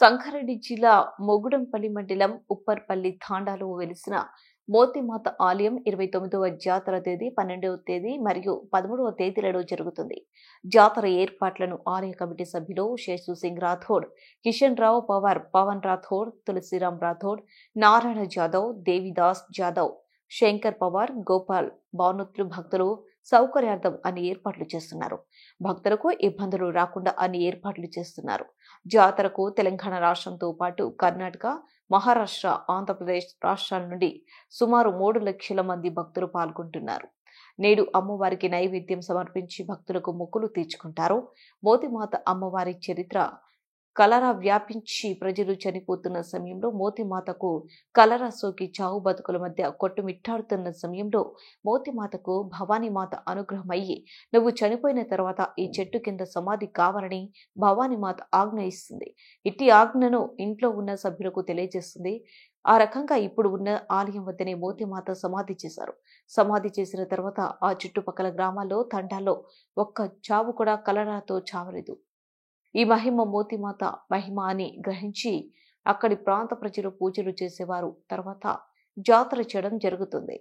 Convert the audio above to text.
సంగారెడ్డి జిల్లా మొగుడంపల్లి మండలం ఉప్పర్పల్లి తాండాలో వెలిసిన మోతిమాత ఆలయం 29వ జాతర తేదీ 12వ తేదీ మరియు 13వ తేదీలలో జరుగుతుంది. జాతర ఏర్పాట్లను ఆలయ కమిటీ సభ్యులు శేషు సింగ్ రాథోడ్, కిషన్ రావు పవార్, పవన్ రాథోడ్, తులసిరామ్ రాథోడ్, నారాయణ జాదవ్, దేవిదాస్ జాదవ్, శంకర్ పవార్, గోపాల్ భానుత్లు భక్తులు సౌకర్యార్థం అన్ని ఏర్పాట్లు చేస్తున్నారు. భక్తులకు ఇబ్బందులు రాకుండా అన్ని ఏర్పాట్లు చేస్తున్నారు. జాతరకు తెలంగాణ రాష్ట్రంతో పాటు కర్ణాటక, మహారాష్ట్ర, ఆంధ్రప్రదేశ్ రాష్ట్రాల నుండి సుమారు 3 లక్షల మంది భక్తులు పాల్గొంటున్నారు. నేడు అమ్మవారికి నైవేద్యం సమర్పించి భక్తులకు మొక్కులు తీర్చుకుంటారు. మోతిమాత అమ్మవారి చరిత్ర కలరా వ్యాపించి ప్రజలు చనిపోతున్న సమయంలో మోతిమాతకు కలరా సోకి చావు బతుకుల మధ్య కొట్టుమిట్టాడుతున్న సమయంలో మోతిమాతకు భవానీమాత అనుగ్రహమయ్యి నువ్వు చనిపోయిన తర్వాత ఈ చెట్టు కింద సమాధి కావాలని భవానీమాత ఆజ్ఞ ఇస్తుంది. ఇట్టి ఆజ్ఞను ఇంట్లో ఉన్న సభ్యులకు తెలియజేస్తుంది. ఆ రకంగా ఇప్పుడు ఉన్న ఆలయం వద్దనే మోతిమాత సమాధి చేశారు. సమాధి చేసిన తర్వాత ఆ చుట్టుపక్కల గ్రామాల్లో తండాల్లో ఒక్క చావు కూడా కలరాతో చావలేదు. ఈ మహిమ మోతిమాత మహిమ అని గ్రహించి అక్కడి ప్రాంత ప్రజలు పూజలు చేసేవారు. తర్వాత జాతర చేయడం జరుగుతుంది.